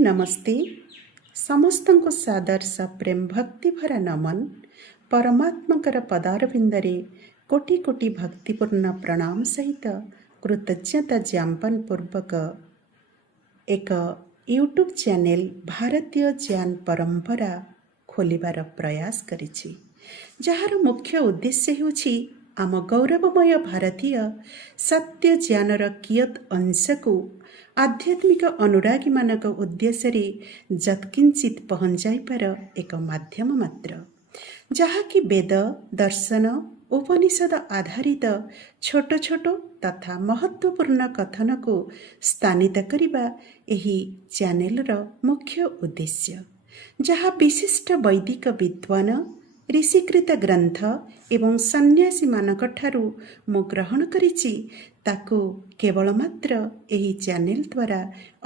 नमस्ते ସମସ୍ତଙ୍କୁ ସାଦର ସପ୍ରେମ ଭକ୍ତି ଭରା ନମନ। ପରମାତ୍ମାଙ୍କର ପଦାରବିନ୍ଦରେ କୋଟି କୋଟି ଭକ୍ତିପୂର୍ଣ୍ଣ ପ୍ରଣାମ ସହିତ କୃତଜ୍ଞତା ଜ୍ଞାପନ ପୂର୍ବକ ଏକ ୟୁଟ୍ୟୁବ୍ ଚ୍ୟାନେଲ ଭାରତୀୟ ଜ୍ଞାନ ପରମ୍ପରା ଖୋଲିବାର ପ୍ରୟାସ କରିଛି, ଯାହାର ମୁଖ୍ୟ ଉଦ୍ଦେଶ୍ୟ ହେଉଛି ଆମ ଗୌରବମୟ ଭାରତୀୟ ସତ୍ୟ ଜ୍ଞାନର କିୟତ୍ ଅଂଶକୁ ଆଧ୍ୟାତ୍ମିକ ଅନୁରାଗୀମାନଙ୍କ ଉଦ୍ଦେଶ୍ୟରେ ଯତ୍କିଞ୍ଚିତ ପହଞ୍ଚାଇବାର ଏକ ମାଧ୍ୟମ ମାତ୍ର, ଯାହାକି ବେଦ ଦର୍ଶନ ଉପନିଷଦ ଆଧାରିତ ଛୋଟ ଛୋଟ ତଥା ମହତ୍ତ୍ୱପୂର୍ଣ୍ଣ କଥନକୁ ସ୍ଥାନିତ କରିବା ଏହି ଚ୍ୟାନେଲର ମୁଖ୍ୟ ଉଦ୍ଦେଶ୍ୟ, ଯାହା ବିଶିଷ୍ଟ ବୈଦିକ ବିଦ୍ୱାନ ଋଷିକୃତ ଗ୍ରନ୍ଥ ଏବଂ ସନ୍ନ୍ୟାସୀମାନଙ୍କଠାରୁ ମୁଁ ଗ୍ରହଣ କରିଛି, ତାକୁ କେବଳ ମାତ୍ର ଏହି ଚ୍ୟାନେଲ ଦ୍ୱାରା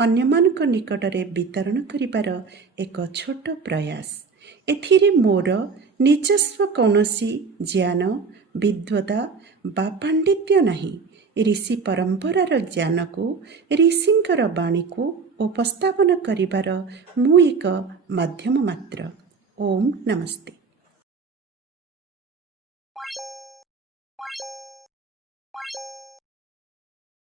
ଅନ୍ୟମାନଙ୍କ ନିକଟରେ ବିତରଣ କରିବାର ଏକ ଛୋଟ ପ୍ରୟାସ। ଏଥିରେ ମୋର ନିଜସ୍ୱ କୌଣସି ଜ୍ଞାନ ବିଦ୍ୱତା ବା ପାଣ୍ଡିତ୍ୟ ନାହିଁ। ଋଷି ପରମ୍ପରାର ଜ୍ଞାନକୁ ଋଷିଙ୍କର ବାଣୀକୁ ଉପସ୍ଥାପନ କରିବାର ମୁଁ ଏକ ମାଧ୍ୟମ ମାତ୍ର। ଓମ୍ ନମସ୍ତେ।